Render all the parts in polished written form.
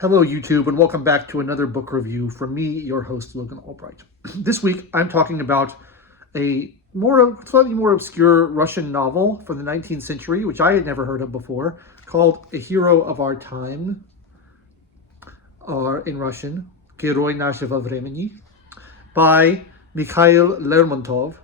Hello, YouTube, and welcome back to another book review from me, your host, Logan Albright. This week, I'm talking about a slightly more obscure Russian novel from the 19th century, which I had never heard of before, called A Hero of Our Time, or in Russian, Герой нашего времени, by Mikhail Lermontov.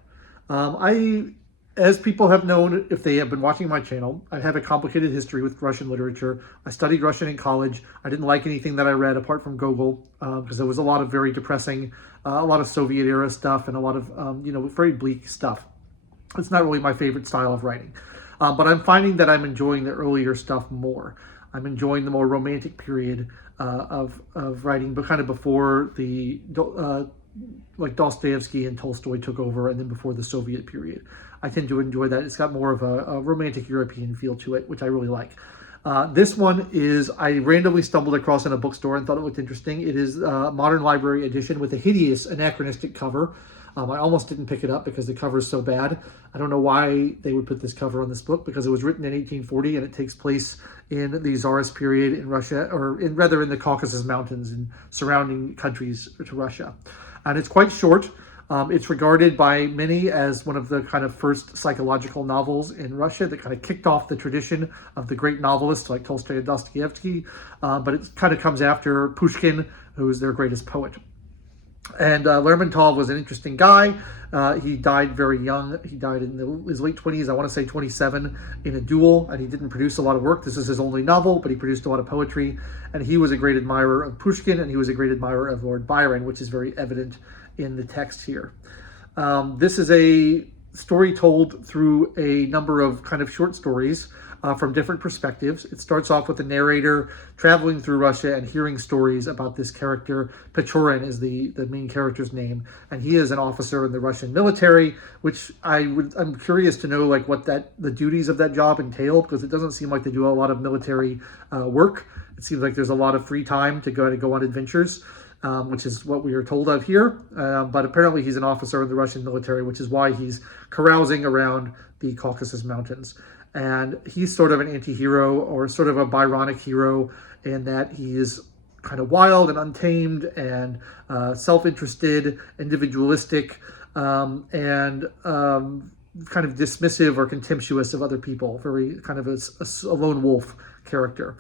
As people have known, if they have been watching my channel, I have a complicated history with Russian literature. I studied Russian in college. I didn't like anything that I read apart from Gogol because there was a lot of very depressing, a lot of Soviet era stuff and a lot of, very bleak stuff. It's not really my favorite style of writing. But I'm finding that I'm enjoying the earlier stuff more. I'm enjoying the more romantic period of writing, but kind of before the like Dostoevsky and Tolstoy took over, and then before the Soviet period. I tend to enjoy that. It's got more of a romantic European feel to it, which I really like. This one is, I randomly stumbled across in a bookstore and thought it looked interesting. It is a modern library edition with a hideous anachronistic cover. I almost didn't pick it up because the cover is so bad. I don't know why they would put this cover on this book, because it was written in 1840 and it takes place in the Tsarist period in Russia, or rather in the Caucasus Mountains and surrounding countries to Russia. And it's quite short. It's regarded by many as one of the kind of first psychological novels in Russia that kind of kicked off the tradition of the great novelists like Tolstoy and Dostoevsky, but it kind of comes after Pushkin, who is their greatest poet. And Lermontov was an interesting guy. He died very young. He died in his late 20s, I want to say 27, in a duel, and he didn't produce a lot of work. This is his only novel, but he produced a lot of poetry, and he was a great admirer of Pushkin, and he was a great admirer of Lord Byron, which is very evident in the text here. This is a story told through a number of kind of short stories from different perspectives. It starts off with the narrator traveling through Russia and hearing stories about this character. Pechorin is the main character's name, and he is an officer in the Russian military, which I'm curious to know like what the duties of that job entail, because it doesn't seem like they do a lot of military work. It seems like there's a lot of free time to go on adventures. Which is what we are told of here. But apparently he's an officer in the Russian military, which is why he's carousing around the Caucasus Mountains. And he's sort of an anti-hero, or sort of a Byronic hero, in that he is kind of wild and untamed and self-interested, individualistic, and kind of dismissive or contemptuous of other people. Very kind of a lone wolf character.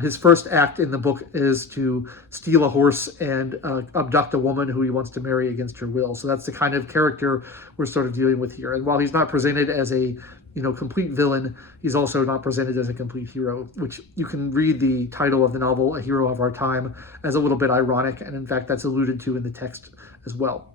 His first act in the book is to steal a horse and abduct a woman who he wants to marry against her will. So that's the kind of character we're sort of dealing with here. And while he's not presented as a complete villain, he's also not presented as a complete hero, which you can read the title of the novel, A Hero of Our Time, as a little bit ironic. And in fact, that's alluded to in the text as well.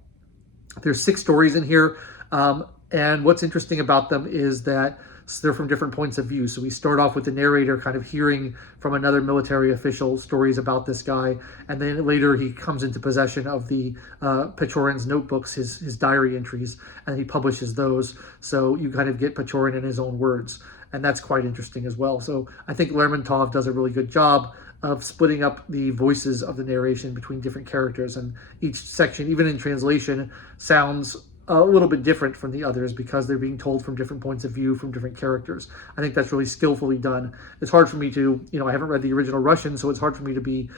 There's 6 stories in here. And what's interesting about them is that they're from different points of view. So we start off with the narrator kind of hearing from another military official stories about this guy, and then later he comes into possession of the Pechorin's notebooks, his diary entries, and he publishes those. So you kind of get Pechorin in his own words, and that's quite interesting as well. So I think Lermontov does a really good job of splitting up the voices of the narration between different characters, and each section, even in translation, sounds a little bit different from the others because they're being told from different points of view from different characters. I think that's really skillfully done. It's hard for me to, I haven't read the original Russian, so it's hard for me to be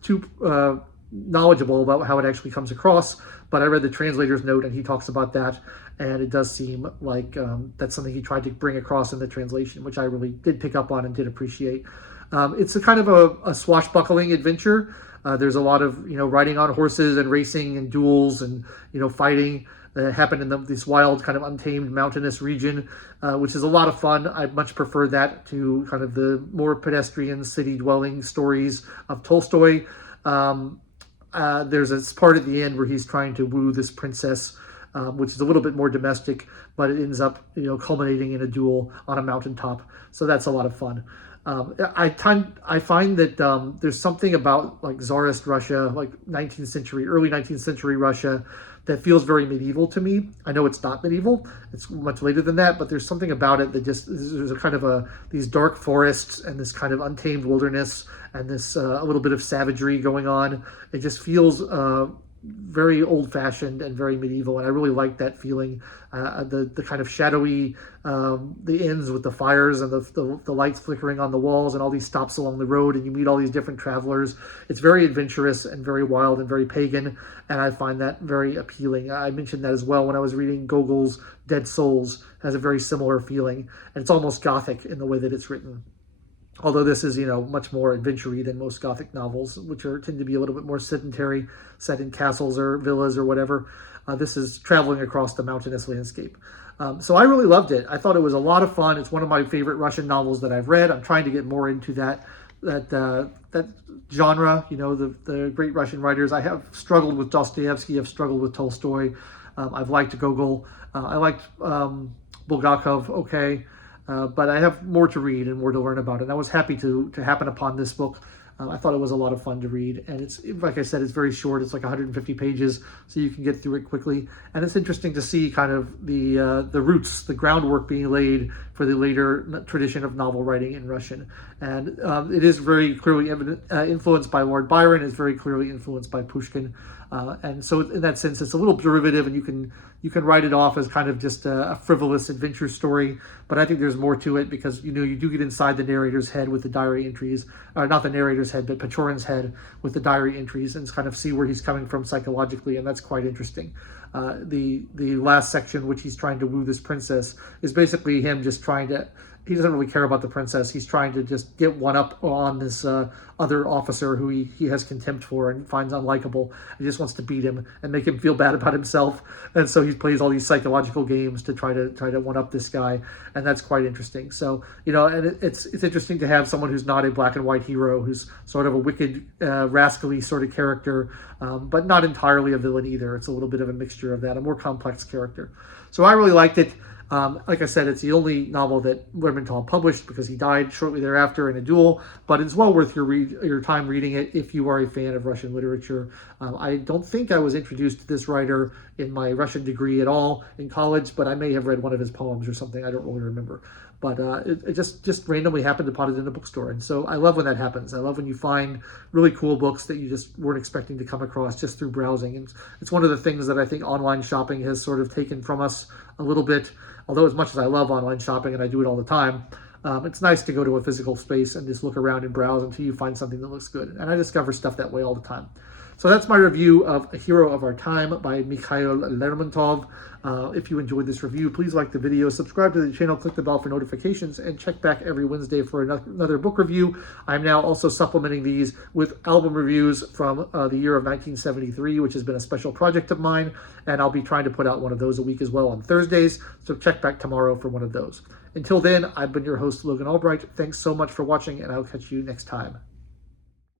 too knowledgeable about how it actually comes across, but I read the translator's note and he talks about that, and it does seem like that's something he tried to bring across in the translation, which I really did pick up on and did appreciate. It's a kind of a swashbuckling adventure. There's a lot of, riding on horses and racing and duels and, fighting that happened in this wild, kind of untamed mountainous region, which is a lot of fun. I much prefer that to kind of the more pedestrian city-dwelling stories of Tolstoy. There's a part at the end where he's trying to woo this princess, which is a little bit more domestic, but it ends up, culminating in a duel on a mountaintop. So that's a lot of fun. I find that there's something about like Tsarist Russia, like early 19th century Russia, that feels very medieval to me. I know it's not medieval; it's much later than that. But there's something about it that there's a kind of these dark forests and this kind of untamed wilderness and this a little bit of savagery going on. It just feels very old-fashioned and very medieval, and I really liked that feeling. The kind of shadowy, the inns with the fires and the lights flickering on the walls and all these stops along the road, and you meet all these different travelers. It's very adventurous and very wild and very pagan, and I find that very appealing. I mentioned that as well when I was reading Gogol's Dead Souls. It has a very similar feeling, and it's almost gothic in the way that it's written. Although this is, much more adventure-y than most Gothic novels, which tend to be a little bit more sedentary, set in castles or villas or whatever. This is traveling across the mountainous landscape. So I really loved it. I thought it was a lot of fun. It's one of my favorite Russian novels that I've read. I'm trying to get more into that genre, the great Russian writers. I have struggled with Dostoevsky. I've struggled with Tolstoy. I've liked Gogol. I liked Bulgakov, okay. But I have more to read and more to learn about, and I was happy to happen upon this book. I thought it was a lot of fun to read, and it's, like I said, it's very short. It's like 150 pages, so you can get through it quickly. And it's interesting to see kind of the roots, the groundwork being laid for the later tradition of novel writing in Russian. And it is very clearly influenced by Lord Byron. It's very clearly influenced by Pushkin. And so in that sense, it's a little derivative, and you can write it off as kind of just a frivolous adventure story. But I think there's more to it, because you do get inside the narrator's head with the diary entries, not the narrator's head, but Pechorin's head with the diary entries, and kind of see where he's coming from psychologically, and that's quite interesting. The last section, which he's trying to woo this princess, is basically him just trying to. He doesn't really care about the princess. He's trying to just get one up on this other officer who he has contempt for and finds unlikable. He just wants to beat him and make him feel bad about himself. And so he plays all these psychological games to try to one up this guy, and that's quite interesting. So and it's interesting to have someone who's not a black and white hero, who's sort of a wicked, rascally sort of character, but not entirely a villain either. It's a little bit of a mixture of that, a more complex character. So I really liked it. Like I said, it's the only novel that Lermontov published, because he died shortly thereafter in a duel, but it's well worth your time reading it if you are a fan of Russian literature. I don't think I was introduced to this writer in my Russian degree at all in college, but I may have read one of his poems or something. I don't really remember. But it just randomly happened upon it in a bookstore. And so I love when that happens. I love when you find really cool books that you just weren't expecting to come across just through browsing. And it's one of the things that I think online shopping has sort of taken from us a little bit. Although as much as I love online shopping, and I do it all the time, it's nice to go to a physical space and just look around and browse until you find something that looks good. And I discover stuff that way all the time. So that's my review of A Hero of Our Time by Mikhail Lermontov. If you enjoyed this review, please like the video, subscribe to the channel, click the bell for notifications, and check back every Wednesday for another book review. I'm now also supplementing these with album reviews from the year of 1973, which has been a special project of mine, and I'll be trying to put out one of those a week as well on Thursdays, so check back tomorrow for one of those. Until then, I've been your host, Logan Albright. Thanks so much for watching, and I'll catch you next time.